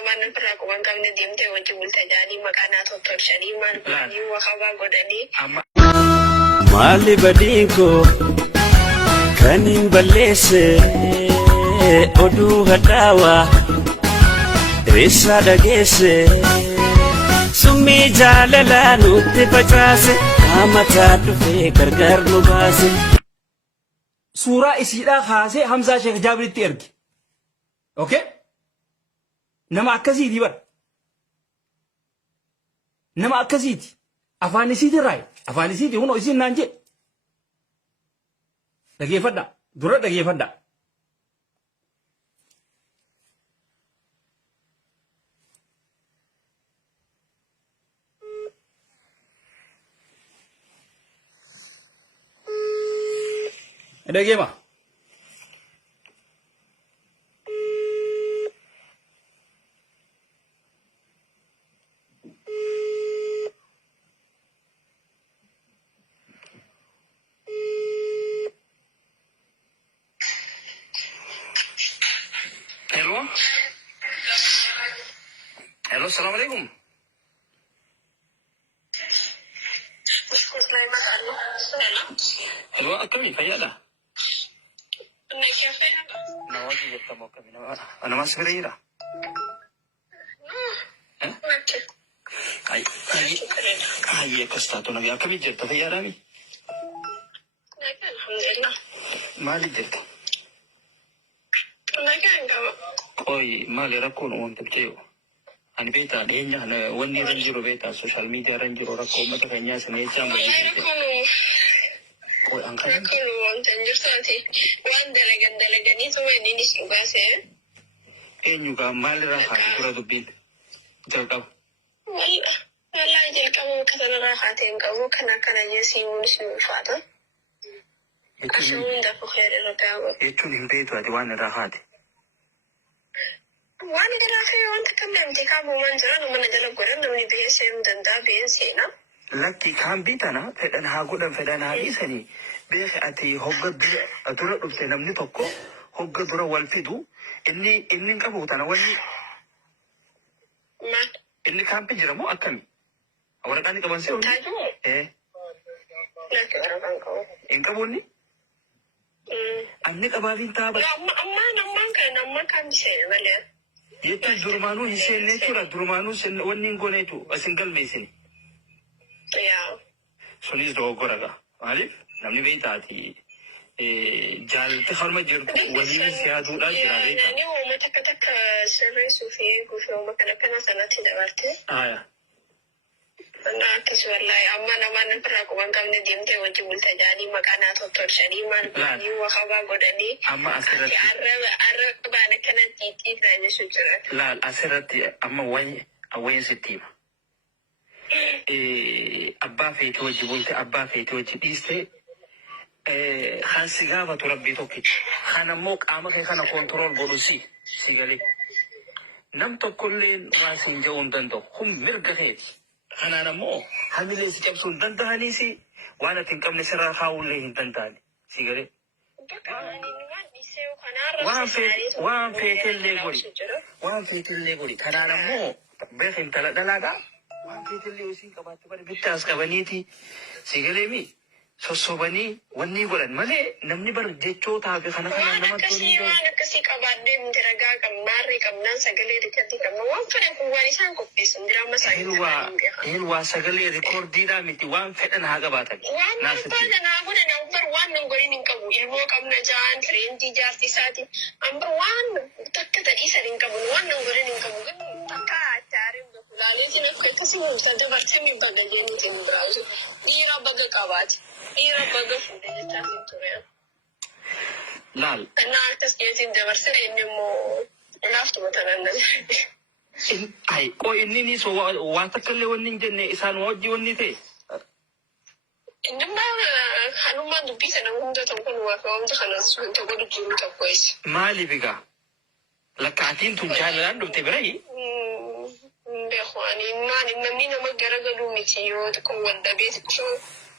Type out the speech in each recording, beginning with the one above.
naman pala ko ang kami dimte wajib multajani makana toto shani mal bani wa khawa godani mali badinko kanin balese odu hadawa risa dagese summi jalala nutti pachase amata dufe gargar nubase sura isida khase hamza sheikh jabir terki okay nama akasiti bar nama akasiti afanisiti rai afanisiti uno isin nanje dhaggeeffadha dura dhaggeeffadha dhaggeema Hello, السلام عليكم. Hello, أكمل فيالا. نواجي يتمو كمي أنا ما سبريرا. هاي كستاتو نبي أكمل جرت فيالا مي. الحمد لله مالي جرت. ما كان كما أوي مالي ركون وانت بتيو. أنا بيتا دينيا أنا وني رنجرو بيتا سوشيال ميديا رنجرو ركون ما تكنيا سنيجا ما بيتا. أوي أنكر. ركون وانت نجرتي وان دلغني سوين نسوغاسه Eenyuga maalirraa haati dura dubbiin jalqaba. Wallahi jalqaba kanarraa haateen qabu kana yeesiin ulfaata. Ashuun dafu khayra qabu. Jechuun hin beektu ati waan irraa haate. Waan irraa ka'e wanta kamamti qabu man jira mana jala godhan namni beesee danda'a beeseena. Lakki kaan biitana fedhan haa godhan fedhan haa dhiisanii beeke ati hogga dura dhufte namni tokko hogga dura wal fidu inni qabu tana wanni Maal? inni kaampi jiramoo akkami? Waraqaan ni qaban se'u? Taajuu? Lakki waraqaan qabu. Hin qabuunni? Anni qabaafiin taaba. Ammaan kan bisee malee. Jechuun durumaanuu hin seenne jechuudha. Durumaanuu wanni hin gooneetu asin galmeessini. Yaa. Sunis dogoggora gaa. Maaliif? Namni beektaati. Jaalatti harma jirtu waliin siyaaduudhaan jira beekta. Ani uummata takka sirreessuu fi eeguuf yooma kana sanatti dabarte. Akkasuma wallahi amma namaan irraa quban qabne deemtee wajji multajanii maqaanaa tottolchanii maal godhanii wakabaa godhanii. Amma asirratti. Arrabaan akkanatti xixiisaa jechuu jira. Laal asirratti amma wayii sitti hima. Abbaa feetii wajji bulte abbaa feetii wajji dhiiste. Kan si gaafatu rabbii tokkichi. Kan ammoo qaama kee kana koontirool godhu si galee. Nam tokkollee waan siin jedhuu hin danda'u. Kun mirga keeti. Kanaan ammoo hamilee si cabsuu hin danda'aniisi waan ati hin qabne sirraa kaa'uullee hin danda'ani. Si galee. Waan feetillee godhi. Waan feetillee godhi. Kanaan ammoo beeka intala dhalaagaa. Waan feetillee hojiin qabaatti bari bittaas qabaniiti. Si galee mi? Sossobanii wanni godhan malee namni bar jechootaa fi kana namatti tolu. Waan akkasii qabaadhee miti ragaa qabna maarree qabnaan sagalee riikardii qabna waan fedhan kun waan isaan qopheessan dirama Waa sagalee rikoordiidhaa miti waan fedhan haa qabaatan. Waan barbaadan haa godhan ambar waan nan godhin hin qabu ilmoo qabna ja'an fireentii jaartii isaati ambar waan takka tadhiisan hin qabu waan nan godhin hin qabu takka attaariin bakulaaleetiin akka akkasii mul'ata dubartii baga jenniitiin biraasu dhiira baga qabaate. Dhiira baga fuudhee jechaa hin ture. Laal. Naa akkas dhiyeetiin dabarsee inni immoo laaftuma tanaan Ay, inni ni so waan takka illee wanni hin jenne isaan wajji wanni ta'e. Inni kanummaan dubbii sana hunda tokko nu waaqa wanta kanas wanta godhu jiru tokko isa. Maaliif egaa? Lakkaatiin tun jaalalaan dhufte birayi? Beeku ani namni nama garagaluu miti yoo xiqqoo wanta beeku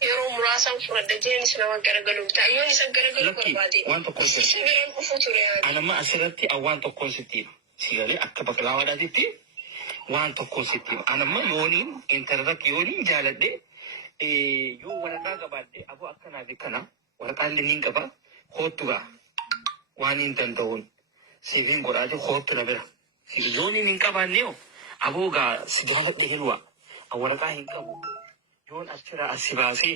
yeroo muraasaan fudhadha jeenis nama garagaluuf ta'a yoon isa garagalu barbaade. Waan tokko Isa biraan dhufu ture. Anamma asirratti waan tokkoon sitti hima. Sigalee akka baklaawaadhaatitti waan tokko sitti. Anamma yooniin intarratti yooniin jaaladhe yoo waraqaa qabaadhe aboo akkanaa fi kana waraqaan liniin qaba hoottugaa waan hin danda'uun siifin godhaa hoottu na bira. Yooniin hin qabaanne aboogaa si jaaladhe hilwa waraqaa hin qabu. Yoon achirraa asi baasee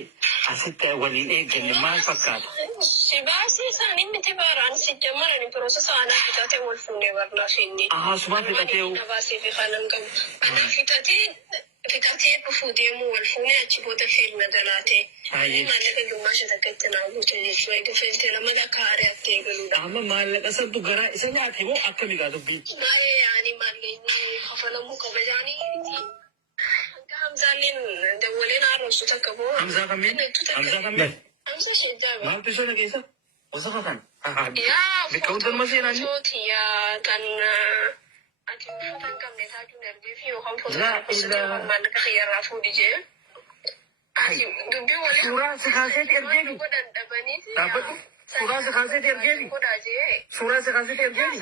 asitti waliin eegganne maal fakkaata? Si baasee isaanii miti baaraan si jammarani pirooseesa aanaa fixatee wal fuunee barnaa finni. Sumaa fixatee Na baasee fi kanan qabu. Ana fixatee dhufuu deemuu wal fuunee achi booda feelna dalaatee. Maallaqa gummaasha takka itti naa guute jechuudha. Egaa feeltee lamada akka haariyaatti eegaluudha. Amma maallaqa sabdu garaa isa nyaate moo akkami gaa dubbii? Baay'ee yaani maallaqni kafalamuu qaba jaanii. Hamzaalin dawaleen haaromsu takka boo. Hamzaa kameen? Hamzaa kameen? Hamza shejjaa baa. Maaltu isa dhageessa? Wasafa kan? Yaa Bikka hundan masee naani? footootii yaa kan ati uffata hin qabne taajuun ergee fi yookaan footoo maallaqa xiyyaarraa fuudhi jee. Dubbii waliin. Suuraa si kaaseeti ergeeni? Godhan dhabaniiti. Dhaabbatu? Suuraa si kaaseeti ergeeni? Godhaa jee. Suuraa si kaaseeti ergeeni?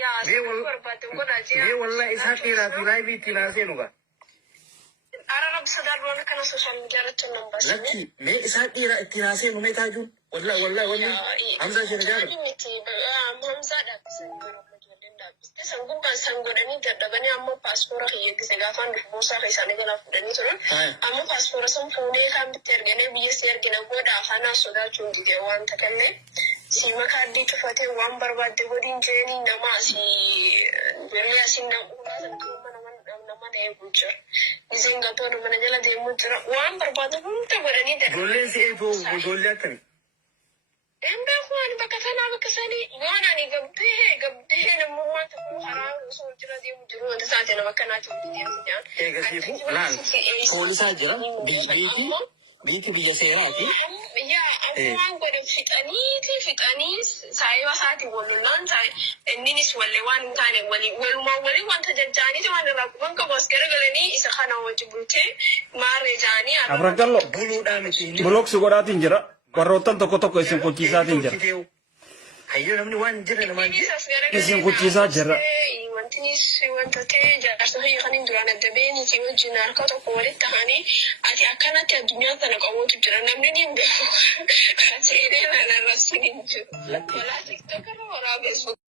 Yaa sana barbaadde godhaa jee. Mee wallaa isaa dheeraati laayivii itti naasee nuga. Ararab sadarroon akkana sooshaal miidiyaarratti nan baasine. Lakki mee isaa dheeraa itti naasee nu mee taajuun? Wallaa wanni Hamzaa ishee jaalatu. Hamzaadha san gubbaan san godhanii dadhabanii ammoo paaspoora eeggise gaafaan dhufu buusaa isaanii jalaa fuudhanii turan. Ammoo paaspoora san fuudhee kan bitti erganii biyyatti ergina booda afaanaa sodaachuun didee waan takallee siima kaardii cufatee waan barbaadde godhiin jeenii nama asii birrii asiin nama eeguu jira. Iseen gatoon mana jala deemuu jira. Waan barbaadu hunda godhanii dadhabanii. Ijoolleen si eeguu ijoollee akkami? Enda kuan bakka sanaa bakka sanii waan ani gabbee namummaa tokko karaa osoo jira deemu jiru wanta isaati nama akkanaati deemu jaan. Eegasiifu laal poolisaa jira biiti biyya seeraati. Yaa amma waan godhe fixanii saayiba isaati wallolaan inninis wallee waan hin taane walumaan walii wanta jajjaaniiti waan irraa quban qabu as garagalanii isa kana wajji bultee maarree jaanii. Abragallo Buluudhaa miti. bulooksi godhaatiin jira. Warroottan tokko isin kuchiisaatiin jira. Hayyoo namni waan jira namaan jira. Isin kuchiisaa jira. Wanta ta'e jaarsa biyya kaniin duraan adda beeniti wajjin harka tokko walitti tahanii ati akkanatti addunyaa kana qabuutu jira namni ni beeku. Seeree nanarra sun hin jiru. Walaa tiktookara waraabessu.